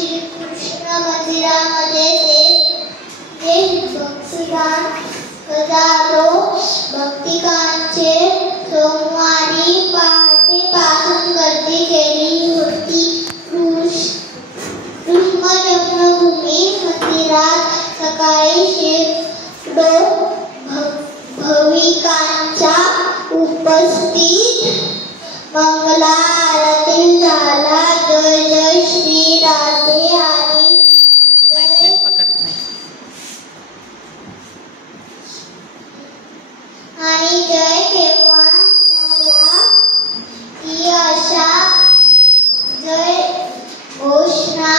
श्रीकृष्ण मंदिरामध्ये ते भक्तिगान हजारो भक्तिकांचे सोमवारी पहाटेपासून गर्दी केली होती. कृष्ण जन्मभूमी मंदिरात सकाळी शेकडो भाविकांच्या उपस्थित मंगला आरती झाला. जय जय श्री राधे आणि जय केव्हा ही अशा जय घोषणा